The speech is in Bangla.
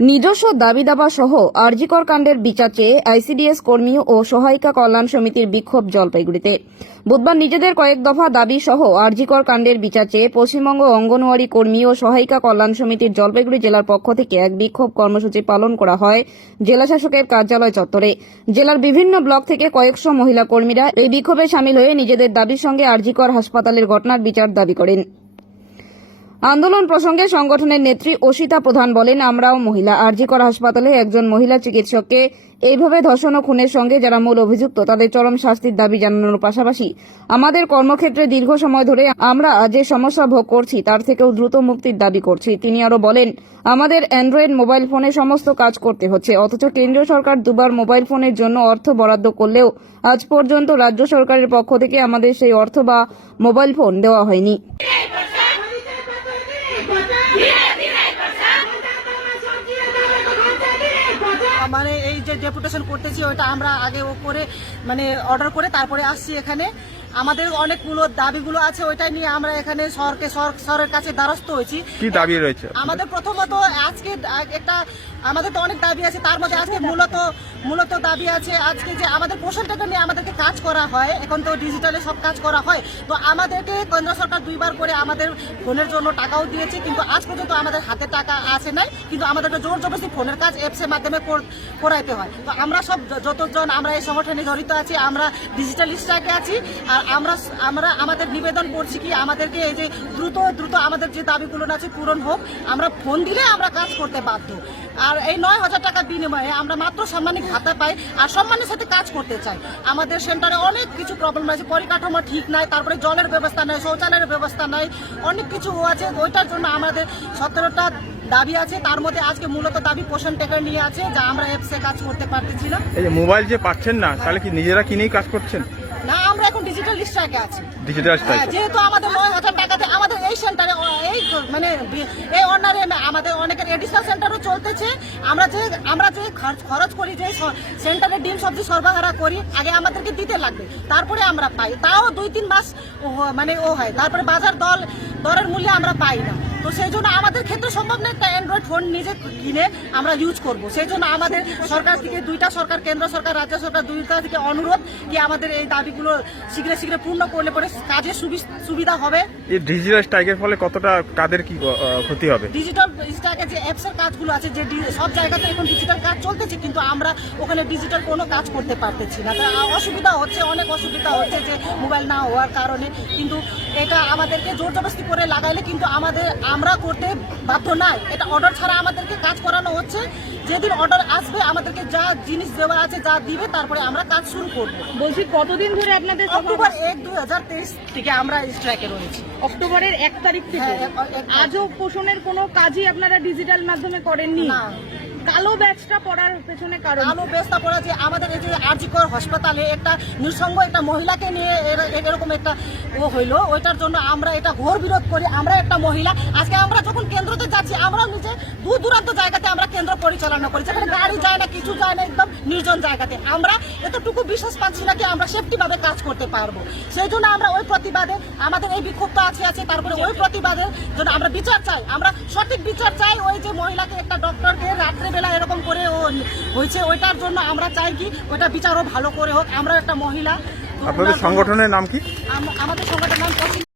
নিজস্ব দাবি দাবা সহ আরজিকর কাণ্ডের বিচার চেয়ে আইসিডিএস কর্মী ও সহায়িকা কল্যাণ সমিতির বিক্ষোভ জলপাইগুড়িতে। বুধবার নিজেদের কয়েক দফা দাবি সহ আরজিকর কাণ্ডের বিচার চেয়ে পশ্চিমবঙ্গ অঙ্গনওয়াড়ি কর্মী ও সহায়িকা কল্যাণ সমিতির জলপাইগুড়ি জেলার পক্ষ থেকে এক বিক্ষোভ কর্মসূচি পালন করা হয় জেলা শাসকের কার্যালয় চত্বরে। জেলার বিভিন্ন ব্লক থেকে কয়েকশো মহিলা কর্মীরা এই বিক্ষোভে সামিল হয়ে নিজেদের দাবির সঙ্গে আরজিকর হাসপাতালের ঘটনার বিচার দাবি করেন। আন্দোলন প্রসঙ্গে সংগঠনের নেত্রী অসিতা প্রধান বলেন, আমরাও মহিলা আরজিকর হাসপাতালে একজন মহিলা চিকিৎসককে এইভাবে ধর্ষণ ও খুনের সঙ্গে যারা মূল অভিযুক্ত, তাদের চরম শাস্তির দাবি জানানোর পাশাপাশি আমাদের কর্মক্ষেত্রে দীর্ঘ সময় ধরে আমরা যে সমস্যা ভোগ করছি, তার থেকেও দ্রুত মুক্তির দাবি করছি। তিনি আরও বলেন, আমাদের অ্যান্ড্রয়েড মোবাইল ফোনে সমস্ত কাজ করতে হচ্ছে, অথচ কেন্দ্রীয় সরকার দুবার মোবাইল ফোনের জন্য অর্থ বরাদ্দ করলেও আজ পর্যন্ত রাজ্য সরকারের পক্ষ থেকে আমাদের সেই অর্থ বা মোবাইল ফোন দেওয়া হয়নি। মানে এই যে ডেপুটেশন করতেছি, ওইটা আমরা আগে ও করে মানে অর্ডার করে তারপরে আসছি এখানে। আমাদের অনেকগুলো দাবিগুলো আছে ওইটা নিয়ে আমরা এখানে সরকে সরের কাছে দ্বারস্থ হয়েছি। কি দাবি রয়েছে? আমাদের প্রথমত আজকে একটা আমাদের তো অনেক দাবি আছে তার মধ্যে আজকে মূলত মূলত দাবি আছে আজকে যে আমাদের পোষণটাকে নিয়ে আমাদেরকে কাজ করা হয় এখন তো ডিজিটালে সব কাজ করা হয়। তো আমাদেরকে কেন্দ্র সরকার দুইবার করে আমাদের ফোনের জন্য টাকাও দিয়েছে কিন্তু আজ পর্যন্ত আমাদের হাতে টাকা আসে নাই কিন্তু আমাদেরকে জোর জবরদস্তি ফোনের কাজ অ্যাপসের মাধ্যমে করাইতে হয়। তো আমরা সব যতজন আমরা এই সংগঠনে জড়িত আছি আমরা ডিজিটাল স্ট্রাইকে আছি আর আমরা আমরা আমাদের নিবেদন করছি কি আমাদেরকে এই যে দ্রুত দ্রুত আমাদের যে দাবিগুলো আছে পূরণ হোক, আমরা ফোন দিলে আমরা কাজ করতে বাধ্য। আর এই নয় হাজার টাকার বিনিময়ে আমরা মাত্র সম্মানিক ভাতা পাই আর সম্মানের সাথে কাজ করতে চাই। আমাদের সেন্টারে অনেক কিছু প্রবলেম আছে, পরিকাঠামো ঠিক নাই, তারপরে জলের ব্যবস্থা নাই, শৌচালয়ের ব্যবস্থা নাই, অনেক কিছু আছে। ওইটার জন্য আমাদের সতেরোটা দাবি আছে। তার মধ্যে আজকে মূলত দাবি পোষণ টেকা নিয়ে আছে, যা আমরা অ্যাপসে কাজ করতে পারতেছি না। এই যে মোবাইল যে পাচ্ছেন না, তাহলে কি নিজেরা কিনেই কাজ করছেন? না আমরা এখন ডিজিটাল স্ট্রাইকে আছি। ডিজিটাল হ্যাঁ, স্ট্রাইক যেহেতু আমাদের নয় হাজার টাকাতে আমাদের এই সেন্টারে এই মানে এই অনারে আমাদের অনেকের এডিশনাল সেন্টারও চলতেছে। আমরা যে আমরা যে খরচ- খরচ করি যে সেন্টারে ডিম সবজি সরবরাহ করি আগে আমাদেরকে দিতে লাগবে। তারপরে আমরা পাই। তাও দুই তিন মাস মানে ও হয়। তারপরে বাজার দল দরের মূল্যে আমরা পাই না। তো সেই জন্য আমাদের ক্ষেত্রে সম্ভব না একটা অ্যান্ড্রয়েড ফোন নিজে কিনে আমরা ইউজ করব। সেই জন্য আমাদের সরকার থেকে দুইটা সরকার কেন্দ্র সরকার রাজ্য সরকার দুইটা থেকে অনুরোধ কি আমাদের এই দাবিগুলো শীঘ্র শীঘ্র পূর্ণ করলে পরে কাজে সুবি- সুবিধা হবে। এই ডিজিটাল স্ট্রাইকের ফলে কতটা কাদের কি ক্ষতি হবে? ডিজিটাল স্ট্যাকে যে অ্যাপসের কাজগুলো আছে যে সব জায়গাতে এখন ডিজিটাল কাজ চলতেছে কিন্তু আমরা ওখানে ডিজিটাল কোনো কাজ করতে পারতেছি না। অসুবিধা হচ্ছে অনেক অসুবিধা হচ্ছে যে মোবাইল না হওয়ার কারণে। কিন্তু এটা আমাদেরকে জোর জবরদস্তি করে লাগাইলে কিন্তু আমাদের আমরা করতে বাধ্য নাই। এটা অর্ডার ছাড়া আমাদেরকে কাজ করানো হচ্ছে। যেদিন অর্ডার আসবে আমাদেরকে যা জিনিস দেওয়া আছে যা দিবে তারপরে আমরা কাজ শুরু করব। বলছি কতদিন ধরে আপনাদের অক্টোবর এক দুই হাজার তেইশ থেকে আমরা স্ট্রাইকে রয়েছি। অক্টোবরের এক তারিখ থেকে? হ্যাঁ। আজও পোষণের কোনো কাজই আপনারা ডিজিটাল মাধ্যমে করেননি? না। কালো ব্যাচটা পড়ার পেছনে কারণ? আলো ব্যস্ত পড়া যে আমাদের এই যে আরজিকর হাসপাতালে একটা নিঃসঙ্গ একটা মহিলাকে নিয়ে এর- এরকম একটা ও হইল, ওইটার জন্য আমরা এটা ঘোর বিরোধ করি, আমরা একটা মহিলা, আজকে আমরা যখন কেন্দ্রতে যাচ্ছি আমরা নিজে দূর দূরান্ত জায়গাতে আমরা কেন্দ্র পরিচালনা করি, যেখানে গাড়ি যায় না, কিছু যায় না, একদম নির্জন জায়গাতে। আমরা এতটুকু বিশ্বাস পাচ্ছি না কি আমরা সেফটি ভাবে কাজ করতে পারব। সেই জন্য আমরা ওই প্রতিবাদে, আমাদের এই বিক্ষোভ তো আছে আছে, তারপরে ওই প্রতিবাদের জন্য আমরা বিচার চাই, আমরা সঠিক বিচার চাই ওই যে মহিলাকে একটা ডক্টরকে রাত্রেবেলা এরকম করে ও হয়েছে ওইটার জন্য আমরা চাই কি ওইটা বিচারও ভালো করে হোক। আমরা একটা মহিলা। আপনাদের সংগঠনের নাম কি? আম- আমাদের সংগঠনের নাম